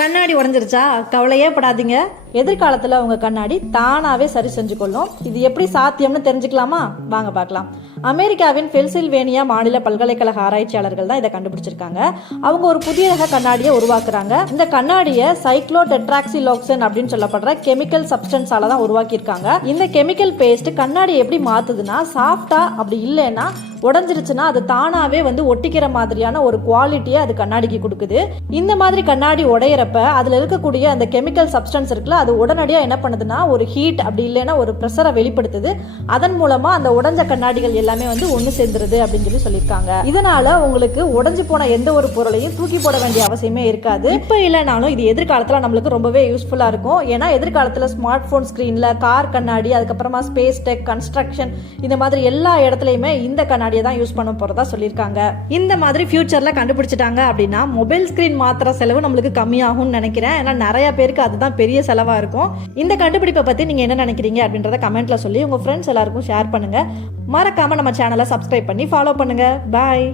கண்ணாடி உடஞ்சிருச்சா? கவலையே படாதீங்க. எதிர்காலத்தில் உங்கள் கண்ணாடி தானாகவே சரி செஞ்சு கொள்ளும். இது எப்படி சாத்தியம்னு தெரிஞ்சுக்கலாமா? வாங்க பார்க்கலாம். அமெரிக்காவின் பென்சில்வேனியா மாநில பல்கலைக்கழக ஆராய்ச்சியாளர்கள் தான் இதை கண்டுபிடிச்சிருக்காங்க. அவங்க ஒரு புதிய ரக கண்ணாடியை உருவாக்குறாங்க. இந்த கண்ணாடியை சைக்ளோடெட்ராக்சிலோக்சன் அப்படின்னு சொல்லப்படுற கெமிக்கல் சப்ஸ்டன்ஸால தான் உருவாக்கியிருக்காங்க. இந்த கெமிக்கல் பேஸ்ட் கண்ணாடியை எப்படி மாத்துதுன்னா, சாஃப்டா அப்படி இல்லைன்னா உடஞ்சிருச்சுன்னா அது தானாவே ஒட்டிக்கிற மாதிரியான ஒரு குவாலிட்டியை அது கண்ணாடிக்கு கொடுக்குது. இந்த மாதிரி கண்ணாடி உடையிறப்ப அதுல இருக்கக்கூடிய அந்த கெமிக்கல் சப்ஸ்டன்ஸ் இருக்குல்ல, அது உடனடியாக என்ன பண்ணுதுன்னா ஒரு ஹீட் அப்படி இல்லைன்னா ஒரு ப்ரெஷரை வெளிப்படுத்துது. அதன் மூலமா அந்த உடஞ்ச கண்ணாடிகள் எல்லாமே ஒன்று சேர்ந்துருது அப்படின்னு சொல்லியிருக்காங்க. இதனால உங்களுக்கு உடஞ்சு போன எந்த ஒரு பொருளையும் தூக்கி போட வேண்டிய அவசியமே இருக்காது. இப்போ இல்லைனாலும் இது எதிர்காலத்தில் நம்மளுக்கு ரொம்பவே யூஸ்ஃபுல்லா இருக்கும். ஏன்னா எதிர்காலத்தில் ஸ்மார்ட் போன் ஸ்கிரீன்ல, கார் கண்ணாடி, அதுக்கப்புறமா ஸ்பேஸ் டெக், கன்ஸ்ட்ரக்ஷன், இந்த மாதிரி எல்லா இடத்துலையுமே இந்த கண்ணாடி தான் யூஸ் பண்ண போறதா சொல்லியிருக்காங்க. இந்த மாதிரி ஃபியூச்சர்ல கண்டுபிடிச்சிட்டாங்க அப்படின்னா மொபைல் ஸ்கிரீன் மாத்திர செலவு நம்மளுக்கு கம்மியாகும்னு நினைக்கிறேன். ஏன்னா நிறைய பேருக்கு அதுதான் பெரிய செலவா இருக்கும். இந்த கண்டுபிடிப்பை பத்தி நீங்க என்ன நினைக்கிறீங்க அப்படின்றத கமெண்ட்ல சொல்லி உங்க ஃப்ரெண்ட்ஸ் எல்லாருக்கும் ஷேர் பண்ணுங்க. மறக்காம நம்ம சேனலை சப்ஸ்கிரைப் பண்ணி ஃபாலோ பண்ணுங்க. பாய்.